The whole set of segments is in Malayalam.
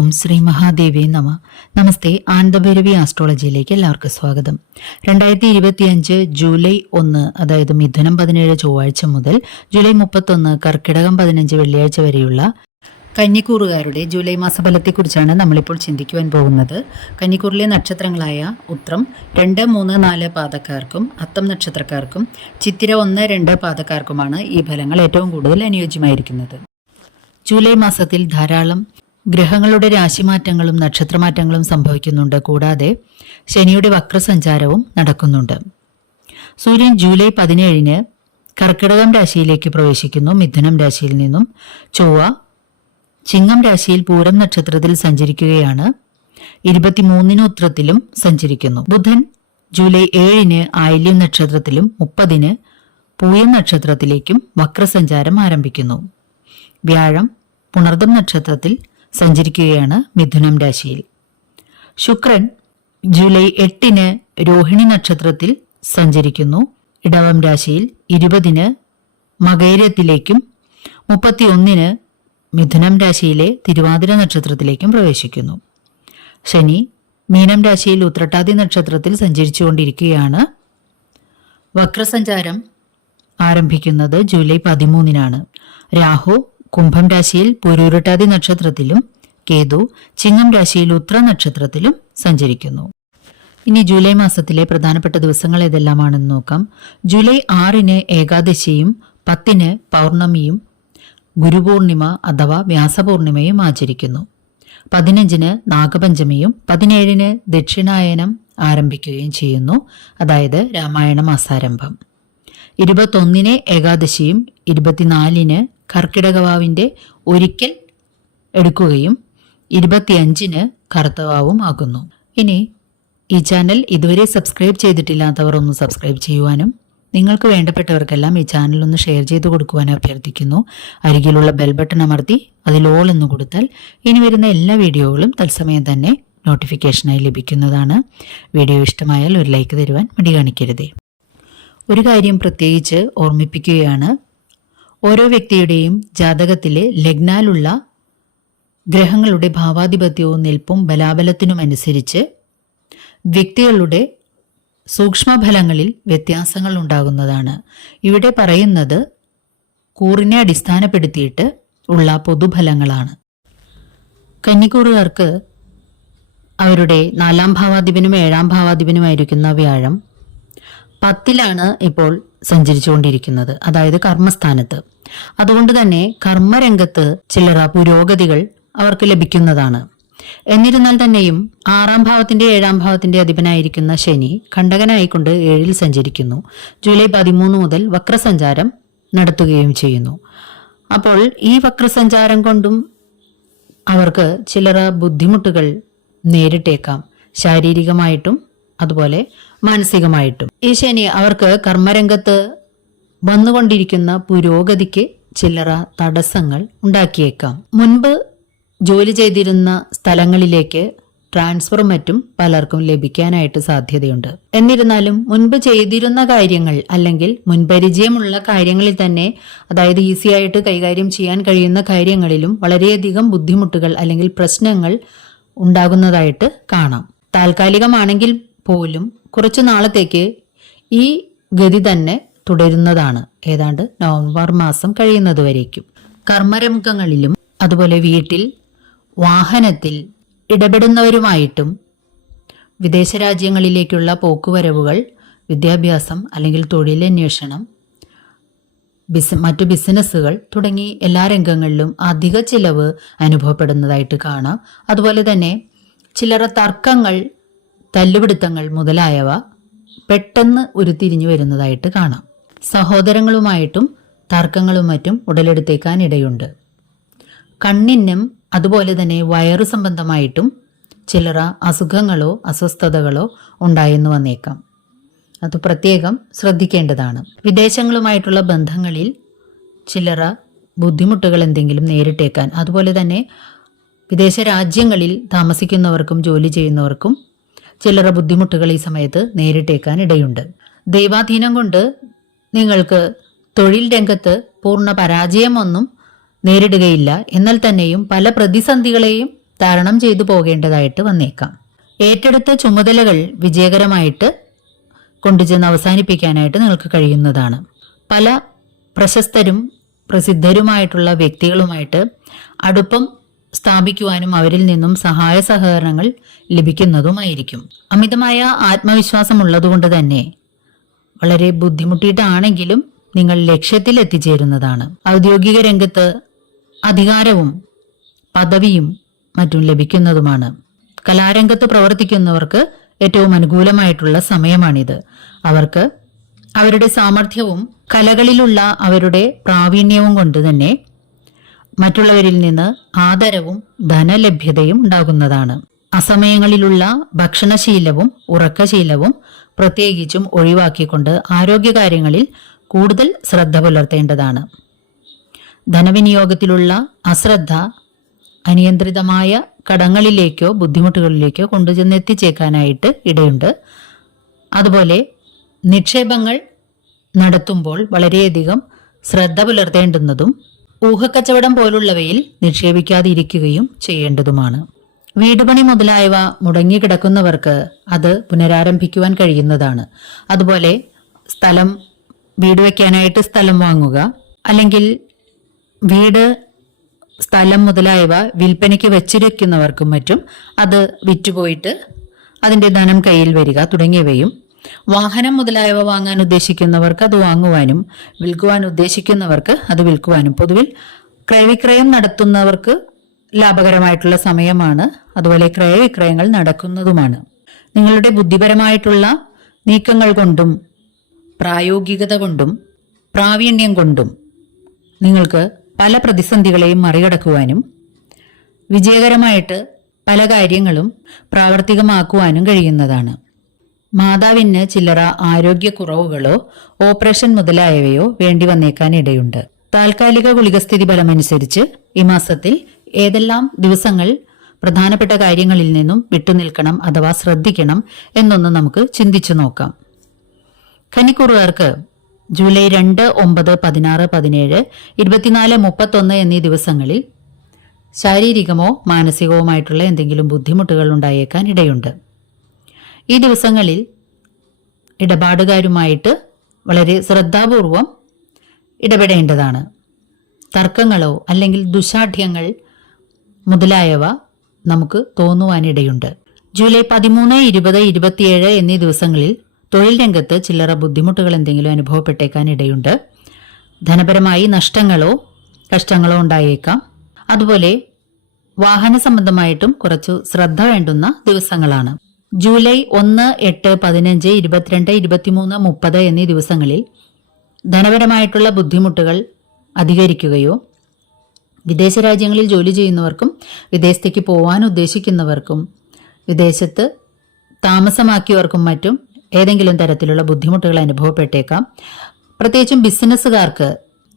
ഓം ശ്രീ മഹാദേവി നമ. നമസ്തേ ആനന്ദഭൈരവി ആസ്ട്രോളജിയിലേക്ക് എല്ലാവർക്കും സ്വാഗതം. രണ്ടായിരത്തി ഇരുപത്തിയഞ്ച് ജൂലൈ ഒന്ന് അതായത് മിഥുനം പതിനേഴ് ചൊവ്വാഴ്ച മുതൽ ജൂലൈ മുപ്പത്തൊന്ന് കർക്കിടകം പതിനഞ്ച് വെള്ളിയാഴ്ച വരെയുള്ള കന്നിക്കൂറുകാരുടെ ജൂലൈ മാസ മാസഫലത്തെക്കുറിച്ചാണ് നമ്മളിപ്പോൾ ചിന്തിക്കുവാൻ പോകുന്നത്. കന്നിക്കൂറിലെ നക്ഷത്രങ്ങളായ ഉത്രം രണ്ട് മൂന്ന് നാല് പാതക്കാർക്കും അത്തം നക്ഷത്രക്കാർക്കും ചിത്തിര ഒന്ന് രണ്ട് പാതക്കാർക്കുമാണ് ഈ ഫലങ്ങൾ ഏറ്റവും കൂടുതൽ അനുയോജ്യമായിരിക്കുന്നത്. ജൂലൈ മാസത്തിൽ ധാരാളം ഗ്രഹങ്ങളുടെ രാശിമാറ്റങ്ങളും നക്ഷത്രമാറ്റങ്ങളും സംഭവിക്കുന്നുണ്ട്. കൂടാതെ ശനിയുടെ വക്രസഞ്ചാരവും നടക്കുന്നുണ്ട്. സൂര്യൻ ജൂലൈ പതിനേഴിന് കർക്കിടകം രാശിയിലേക്ക് പ്രവേശിക്കുന്നു. മിഥുനം രാശിയിൽ നിന്നും ചൊവ്വ ചിങ്ങം രാശിയിൽ പൂരം നക്ഷത്രത്തിൽ സഞ്ചരിക്കുകയാണ്. ഇരുപത്തിമൂന്നിന് ഉത്രത്തിലും സഞ്ചരിക്കുന്നു. ബുധൻ ജൂലൈ ഏഴിന് ആയില്യം നക്ഷത്രത്തിലും മുപ്പതിന് പൂയം നക്ഷത്രത്തിലേക്കും വക്രസഞ്ചാരം ആരംഭിക്കുന്നു. വ്യാഴം പുണർദം നക്ഷത്രത്തിൽ സഞ്ചരിക്കുകയാണ് മിഥുനം രാശിയിൽ. ശുക്രൻ ജൂലൈ എട്ടിന് രോഹിണി നക്ഷത്രത്തിൽ സഞ്ചരിക്കുന്നു. ഇടവം രാശിയിൽ ഇരുപതിന് മകേരത്തിലേക്കും മുപ്പത്തിയൊന്നിന് മിഥുനം രാശിയിലെ തിരുവാതിര നക്ഷത്രത്തിലേക്കും പ്രവേശിക്കുന്നു. ശനി മീനം രാശിയിൽ ഉത്രട്ടാതി നക്ഷത്രത്തിൽ സഞ്ചരിച്ചുകൊണ്ടിരിക്കുകയാണ്. വക്രസഞ്ചാരം ആരംഭിക്കുന്നത് ജൂലൈ പതിമൂന്നിനാണ്. രാഹു കുംഭം രാശിയിൽ പുരൂരുട്ടാതി നക്ഷത്രത്തിലും കേതു ചിങ്ങം രാശിയിൽ ഉത്ര നക്ഷത്രത്തിലും സഞ്ചരിക്കുന്നു. ഇനി ജൂലൈ മാസത്തിലെ പ്രധാനപ്പെട്ട ദിവസങ്ങൾ ഏതെല്ലാമാണെന്ന് നോക്കാം. ജൂലൈ ആറിന് ഏകാദശിയും പത്തിന് പൗർണമിയും ഗുരുപൂർണിമ അഥവാ വ്യാസപൂർണിമയും ആചരിക്കുന്നു. പതിനഞ്ചിന് നാഗപഞ്ചമിയും പതിനേഴിന് ദക്ഷിണായനം ആരംഭിക്കുകയും ചെയ്യുന്നു. അതായത് രാമായണ മാസാരംഭം ഇരുപത്തൊന്നിന് ഏകാദശിയും ഇരുപത്തിനാലിന് കർക്കിടകവാവിന്റെ ഒരിക്കൽ എടുക്കുകയും ഇരുപത്തിയഞ്ചിന് കറുത്തവാവും ആകുന്നു ഇനി ഈ ചാനൽ ഇതുവരെ സബ്സ്ക്രൈബ് ചെയ്തിട്ടില്ലാത്തവർ ഒന്ന് സബ്സ്ക്രൈബ് ചെയ്യുവാനും നിങ്ങൾക്ക് വേണ്ടപ്പെട്ടവർക്കെല്ലാം ഈ ചാനൽ ഒന്ന് ഷെയർ ചെയ്ത് കൊടുക്കുവാനും അഭ്യർത്ഥിക്കുന്നു. അരികിലുള്ള ബെൽ ബട്ടൺ അമർത്തി അതിൽ ഓൾ എന്ന് കൊടുത്താൽ ഇനി വരുന്ന എല്ലാ വീഡിയോകളും തത്സമയം തന്നെ നോട്ടിഫിക്കേഷനായി ലഭിക്കുന്നതാണ്. വീഡിയോ ഇഷ്ടമായാൽ ഒരു ലൈക്ക് തരുവാൻ മടി കാണിക്കരുതേ. ഒരു കാര്യം പ്രത്യേകിച്ച് ഓർമ്മിപ്പിക്കുകയാണ്. ഓരോ വ്യക്തിയുടെയും ജാതകത്തിലെ ലഗ്നാലുള്ള ഗ്രഹങ്ങളുടെ ഭാവാധിപത്യവും നിൽപ്പും ബലാബലത്തിനും അനുസരിച്ച് വ്യക്തികളുടെ സൂക്ഷ്മഫലങ്ങളിൽ വ്യത്യാസങ്ങൾ ഉണ്ടാകുന്നതാണ്. ഇവിടെ പറയുന്നത് കൂറിനെ അടിസ്ഥാനപ്പെടുത്തിയിട്ട് ഉള്ള പൊതുഫലങ്ങളാണ്. കന്നിക്കൂറുകാർക്ക് അവരുടെ നാലാം ഭാവാധിപനും ഏഴാം ഭാവാധിപനുമായിരിക്കുന്ന വ്യാഴം പത്തിലാണ് ഇപ്പോൾ സഞ്ചരിച്ചുകൊണ്ടിരിക്കുന്നത് അതായത് കർമ്മസ്ഥാനത്ത്. അതുകൊണ്ട് തന്നെ കർമ്മരംഗത്ത് ചില്ലറ പുരോഗതികൾ അവർക്ക് ലഭിക്കുന്നതാണ്. എന്നിരുന്നാൽ തന്നെയും ആറാം ഭാവത്തിന്റെ ഏഴാം ഭാവത്തിന്റെ അധിപനായിരിക്കുന്ന ശനി ഖണ്ഡകനായിക്കൊണ്ട് ഏഴിൽ സഞ്ചരിക്കുന്നു. ജൂലൈ പതിമൂന്ന് മുതൽ വക്രസഞ്ചാരം നടത്തുകയും ചെയ്യുന്നു. അപ്പോൾ ഈ വക്രസഞ്ചാരം കൊണ്ടും അവർക്ക് ചിലറ ബുദ്ധിമുട്ടുകൾ നേരിട്ടേക്കാം. ശാരീരികമായിട്ടും അതുപോലെ മാനസികമായിട്ടും. ഈ ശനി അവർക്ക് കർമ്മരംഗത്ത് വന്നുകൊണ്ടിരിക്കുന്ന പുരോഗതിക്ക് ചില്ലറ തടസ്സങ്ങൾ ഉണ്ടാക്കിയേക്കാം. മുൻപ് ജോലി ചെയ്തിരുന്ന സ്ഥലങ്ങളിലേക്ക് ട്രാൻസ്ഫറും മറ്റും പലർക്കും ലഭിക്കാനായിട്ട് സാധ്യതയുണ്ട്. എന്നിരുന്നാലും മുൻപ് ചെയ്തിരുന്ന കാര്യങ്ങൾ അല്ലെങ്കിൽ മുൻപരിചയമുള്ള കാര്യങ്ങളിൽ തന്നെ അതായത് ഈസി ആയിട്ട് കൈകാര്യം ചെയ്യാൻ കഴിയുന്ന കാര്യങ്ങളിലും വളരെയധികം ബുദ്ധിമുട്ടുകൾ അല്ലെങ്കിൽ പ്രശ്നങ്ങൾ ഉണ്ടാകുന്നതായിട്ട് കാണാം. താൽക്കാലികമാണെങ്കിൽ പോലും കുറച്ചു നാളത്തേക്ക് ഈ ഗതി തന്നെ തുടരുന്നതാണ്. ഏതാണ്ട് നവംബർ മാസം കഴിയുന്നതുവരേക്കും കർമ്മരംഗങ്ങളിലും അതുപോലെ വീട്ടിൽ വാഹനത്തിൽ ഇടപെടുന്നവരുമായിട്ടും വിദേശ രാജ്യങ്ങളിലേക്കുള്ള പോക്കുവരവുകൾ വിദ്യാഭ്യാസം അല്ലെങ്കിൽ തൊഴിലന്വേഷണം ബിസ് മറ്റു ബിസിനസ്സുകൾ തുടങ്ങി എല്ലാ രംഗങ്ങളിലും അധിക ചിലവ് അനുഭവപ്പെടുന്നതായിട്ട് കാണാം. അതുപോലെ തന്നെ ചിലർ തർക്കങ്ങൾ തല്ലുപിടുത്തങ്ങൾ മുതലായവ പെട്ടെന്ന് ഉരുത്തിരിഞ്ഞു വരുന്നതായിട്ട് കാണാം. സഹോദരങ്ങളുമായിട്ടും തർക്കങ്ങളും മറ്റും ഉടലെടുത്തേക്കാൻ ഇടയുണ്ട് കണ്ണിനും അതുപോലെ തന്നെ വയറു സംബന്ധമായിട്ടും ചിലറ അസുഖങ്ങളോ അസ്വസ്ഥതകളോ ഉണ്ടായെന്ന് വന്നേക്കാം. അത് പ്രത്യേകം ശ്രദ്ധിക്കേണ്ടതാണ്. വിദേശങ്ങളുമായിട്ടുള്ള ബന്ധങ്ങളിൽ ചിലറ ബുദ്ധിമുട്ടുകൾ എന്തെങ്കിലും നേരിട്ടേക്കാൻ അതുപോലെ തന്നെ വിദേശ രാജ്യങ്ങളിൽ താമസിക്കുന്നവർക്കും ജോലി ചെയ്യുന്നവർക്കും ചില്ലറ ബുദ്ധിമുട്ടുകൾ ഈ സമയത്ത് നേരിട്ടേക്കാൻ ഇടയുണ്ട്. ദൈവാധീനം കൊണ്ട് നിങ്ങൾക്ക് തൊഴിൽ രംഗത്ത് പൂർണ പരാജയമൊന്നും നേരിടുകയില്ല. എന്നാൽ തന്നെയും പല പ്രതിസന്ധികളെയും തരണം ചെയ്തു പോകേണ്ടതായിട്ട് വന്നേക്കാം. ഏറ്റെടുത്ത ചുമതലകൾ വിജയകരമായിട്ട് കൊണ്ടുചെന്ന് അവസാനിപ്പിക്കാനായിട്ട് നിങ്ങൾക്ക് കഴിയുന്നതാണ്. പല പ്രശസ്തരും പ്രസിദ്ധരുമായിട്ടുള്ള വ്യക്തികളുമായിട്ട് അടുപ്പം സ്ഥാപിക്കുവാനും അവരിൽ നിന്നും സഹായ സഹകരണങ്ങൾ ലഭിക്കുന്നതുമായിരിക്കും. അമിതമായ ആത്മവിശ്വാസം ഉള്ളതുകൊണ്ട് തന്നെ വളരെ ബുദ്ധിമുട്ടിയിട്ടാണെങ്കിലും നിങ്ങൾ ലക്ഷ്യത്തിൽ എത്തിച്ചേരുന്നതാണ്. ഔദ്യോഗിക രംഗത്ത് അധികാരവും പദവിയും മറ്റും ലഭിക്കുന്നതുമാണ്. കലാരംഗത്ത് പ്രവർത്തിക്കുന്നവർക്ക് ഏറ്റവും അനുകൂലമായിട്ടുള്ള സമയമാണിത്. അവർക്ക് അവരുടെ സാമർഥ്യവും കലകളിലുള്ള അവരുടെ പ്രാവീണ്യവും കൊണ്ട് തന്നെ മറ്റുള്ളവരിൽ നിന്ന് ആദരവും ധനലഭ്യതയും ഉണ്ടാകുന്നതാണ്. അസമയങ്ങളിലുള്ള ഭക്ഷണശീലവും ഉറക്കശീലവും പ്രത്യേകിച്ചും ഒഴിവാക്കിക്കൊണ്ട് ആരോഗ്യകാര്യങ്ങളിൽ കൂടുതൽ ശ്രദ്ധ പുലർത്തേണ്ടതാണ്. ധനവിനിയോഗത്തിലുള്ള അശ്രദ്ധ അനിയന്ത്രിതമായ കടങ്ങളിലേക്കോ ബുദ്ധിമുട്ടുകളിലേക്കോ കൊണ്ടുചെന്ന് എത്തിച്ചേക്കാനായിട്ട് ഇടയുണ്ട്. അതുപോലെ നിക്ഷേപങ്ങൾ നടത്തുമ്പോൾ വളരെയധികം ശ്രദ്ധ പുലർത്തേണ്ടുന്നതും ഊഹക്കച്ചവടം പോലുള്ളവയിൽ നിക്ഷേപിക്കാതിരിക്കുകയും ചെയ്യേണ്ടതുമാണ്. വീടുപണി മുതലായവ മുടങ്ങിക്കിടക്കുന്നവർക്ക് അത് പുനരാരംഭിക്കുവാൻ കഴിയുന്നതാണ്. അതുപോലെ സ്ഥലം വീട് വയ്ക്കാനായിട്ട് സ്ഥലം വാങ്ങുക അല്ലെങ്കിൽ വീട് സ്ഥലം മുതലായവ വിൽപ്പനയ്ക്ക് വെച്ചിരിക്കുന്നവർക്കും മറ്റും അത് വിറ്റുപോയിട്ട് അതിന്റെ ധനം കയ്യിൽ വരിക തുടങ്ങിയവയും വാഹനം മുതലായവ വാങ്ങാൻ ഉദ്ദേശിക്കുന്നവർക്ക് അത് വാങ്ങുവാനും വിൽക്കുവാൻ ഉദ്ദേശിക്കുന്നവർക്ക് അത് വിൽക്കുവാനും. പൊതുവിൽ ക്രയവിക്രയം നടത്തുന്നവർക്ക് ലാഭകരമായിട്ടുള്ള സമയമാണ്. അതുപോലെ ക്രയവിക്രയങ്ങൾ നടക്കുന്നതുമാണ്. നിങ്ങളുടെ ബുദ്ധിപരമായിട്ടുള്ള നീക്കങ്ങൾ കൊണ്ടും പ്രായോഗികത കൊണ്ടും പ്രാവീണ്യം കൊണ്ടും നിങ്ങൾക്ക് പല പ്രതിസന്ധികളെയും മറികടക്കുവാനും വിജയകരമായിട്ട് പല കാര്യങ്ങളും പ്രാവർത്തികമാക്കുവാനും കഴിയുന്നതാണ്. മാതാവിന് ചില്ലറ ആരോഗ്യക്കുറവുകളോ ഓപ്പറേഷൻ മുതലായവയോ വേണ്ടി വന്നേക്കാൻ ഇടയുണ്ട് താൽക്കാലിക ഗുളികസ്ഥിതി ഫലമനുസരിച്ച് ഈ മാസത്തിൽ ഏതെല്ലാം ദിവസങ്ങൾ പ്രധാനപ്പെട്ട കാര്യങ്ങളിൽ നിന്നും വിട്ടുനിൽക്കണം അഥവാ ശ്രദ്ധിക്കണം എന്നൊന്ന് നമുക്ക് ചിന്തിച്ചു നോക്കാം. ഖനിക്കുറുകാർക്ക് ജൂലൈ രണ്ട് ഒമ്പത് പതിനാറ് പതിനേഴ് ഇരുപത്തിനാല് മുപ്പത്തൊന്ന് എന്നീ ദിവസങ്ങളിൽ ശാരീരികമോ മാനസികവുമായിട്ടുള്ള എന്തെങ്കിലും ബുദ്ധിമുട്ടുകൾ ഉണ്ടായേക്കാൻ ഇടയുണ്ട് ഈ ദിവസങ്ങളിൽ ഇടപാടുകാരുമായിട്ട് വളരെ ശ്രദ്ധാപൂർവം ഇടപെടേണ്ടതാണ്. തർക്കങ്ങളോ അല്ലെങ്കിൽ ദുശാഠ്യങ്ങൾ മുതലായവ നമുക്ക് തോന്നുവാനിടയുണ്ട്. ജൂലൈ പതിമൂന്ന് ഇരുപത് ഇരുപത്തിയേഴ് എന്നീ ദിവസങ്ങളിൽ തൊഴിൽ രംഗത്ത് ചില്ലറ ബുദ്ധിമുട്ടുകൾ എന്തെങ്കിലും അനുഭവപ്പെട്ടേക്കാൻ ഇടയുണ്ട്. ധനപരമായി നഷ്ടങ്ങളോ കഷ്ടങ്ങളോ ഉണ്ടായേക്കാം. അതുപോലെ വാഹന സംബന്ധമായിട്ടും കുറച്ചു ശ്രദ്ധ വേണ്ടുന്ന ദിവസങ്ങളാണ്. ജൂലൈ ഒന്ന് എട്ട് പതിനഞ്ച് ഇരുപത്തിരണ്ട് ഇരുപത്തിമൂന്ന് മുപ്പത് എന്നീ ദിവസങ്ങളിൽ ധനപരമായിട്ടുള്ള ബുദ്ധിമുട്ടുകൾ അധികരിക്കുകയോ വിദേശ രാജ്യങ്ങളിൽ ജോലി ചെയ്യുന്നവർക്കും വിദേശത്തേക്ക് പോകാൻ ഉദ്ദേശിക്കുന്നവർക്കും വിദേശത്ത് താമസമാക്കിയവർക്കും മറ്റും ഏതെങ്കിലും തരത്തിലുള്ള ബുദ്ധിമുട്ടുകൾ അനുഭവപ്പെട്ടേക്കാം. പ്രത്യേകിച്ചും ബിസിനസ്സുകാർക്ക്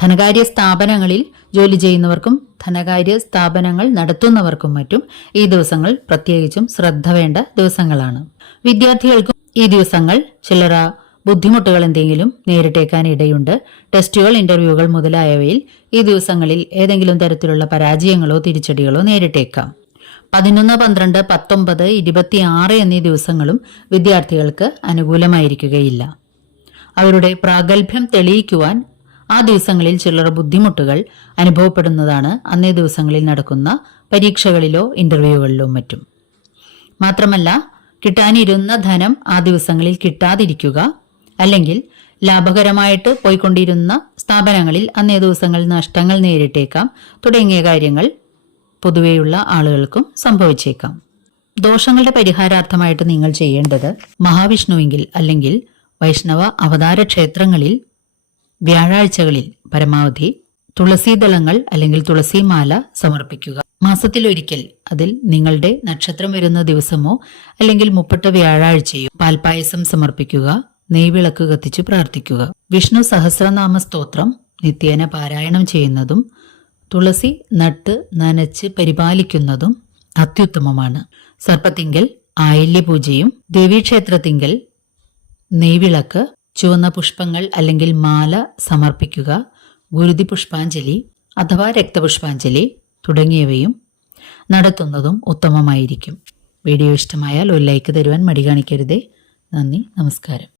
ധനകാര്യ സ്ഥാപനങ്ങളിൽ ജോലി ചെയ്യുന്നവർക്കും ധനകാര്യ സ്ഥാപനങ്ങൾ നടത്തുന്നവർക്കും മറ്റും ഈ ദിവസങ്ങൾ പ്രത്യേകിച്ചും ശ്രദ്ധ വേണ്ട ദിവസങ്ങളാണ്. വിദ്യാർത്ഥികൾക്കും ഈ ദിവസങ്ങൾ ചിലറ ബുദ്ധിമുട്ടുകൾ എന്തെങ്കിലും നേരിട്ടേക്കാൻ ഇടയുണ്ട്. ടെസ്റ്റുകൾ ഇന്റർവ്യൂകൾ മുതലായവയിൽ ഈ ദിവസങ്ങളിൽ ഏതെങ്കിലും തരത്തിലുള്ള പരാജയങ്ങളോ തിരിച്ചടികളോ നേരിട്ടേക്കാം. പതിനൊന്ന് പന്ത്രണ്ട് പത്തൊമ്പത് ഇരുപത്തിയാറ് എന്നീ ദിവസങ്ങളും വിദ്യാർത്ഥികൾക്ക് അനുകൂലമായിരിക്കുകയില്ല. അവരുടെ പ്രാഗൽഭ്യം തെളിയിക്കുവാൻ ആ ദിവസങ്ങളിൽ ചിലർ ബുദ്ധിമുട്ടുകൾ അനുഭവപ്പെടുന്നതാണ് അന്നേ ദിവസങ്ങളിൽ നടക്കുന്ന പരീക്ഷകളിലോ ഇന്റർവ്യൂകളിലോ മറ്റും. മാത്രമല്ല കിട്ടാനിരുന്ന ധനം ആ ദിവസങ്ങളിൽ കിട്ടാതിരിക്കുക അല്ലെങ്കിൽ ലാഭകരമായിട്ട് പോയിക്കൊണ്ടിരുന്ന സ്ഥാപനങ്ങളിൽ അന്നേ ദിവസങ്ങളിൽ നഷ്ടങ്ങൾ നേരിട്ടേക്കാം തുടങ്ങിയ കാര്യങ്ങൾ പൊതുവെയുള്ള ആളുകൾക്കും സംഭവിച്ചേക്കാം. ദോഷങ്ങളുടെ പരിഹാരാർത്ഥമായിട്ട് നിങ്ങൾ ചെയ്യേണ്ടത് മഹാവിഷ്ണുവെങ്കിൽ അല്ലെങ്കിൽ വൈഷ്ണവ അവതാര ക്ഷേത്രങ്ങളിൽ വ്യാഴാഴ്ചകളിൽ പരമാവധി തുളസീദളങ്ങൾ അല്ലെങ്കിൽ തുളസിമാല സമർപ്പിക്കുക. മാസത്തിലൊരിക്കൽ അതിൽ നിങ്ങളുടെ നക്ഷത്രം വരുന്ന ദിവസമോ അല്ലെങ്കിൽ മുപ്പട്ട വ്യാഴാഴ്ചയോ പാൽപായസം സമർപ്പിക്കുക നെയ്വിളക്ക് കത്തിച്ച് പ്രാർത്ഥിക്കുക. വിഷ്ണു സഹസ്രനാമ സ്തോത്രം നിത്യേന പാരായണം ചെയ്യുന്നതും തുളസി നട്ട് നനച്ച് പരിപാലിക്കുന്നതും അത്യുത്തമമാണ്. സർപ്പത്തിങ്കൽ ആയില്യപൂജയും ദേവീക്ഷേത്രത്തിങ്കൽ നെയ്വിളക്ക് ചുവന്ന പുഷ്പങ്ങൾ അല്ലെങ്കിൽ മാല സമർപ്പിക്കുക ഗുരുതി പുഷ്പാഞ്ജലി അഥവാ രക്തപുഷ്പാഞ്ജലി തുടങ്ങിയവയും നടത്തുന്നതും ഉത്തമമായിരിക്കും. വീഡിയോ ഇഷ്ടമായാൽ ഒരു ലൈക്ക് തരുവാൻ മടി കാണിക്കരുതേ. നന്ദി നമസ്കാരം.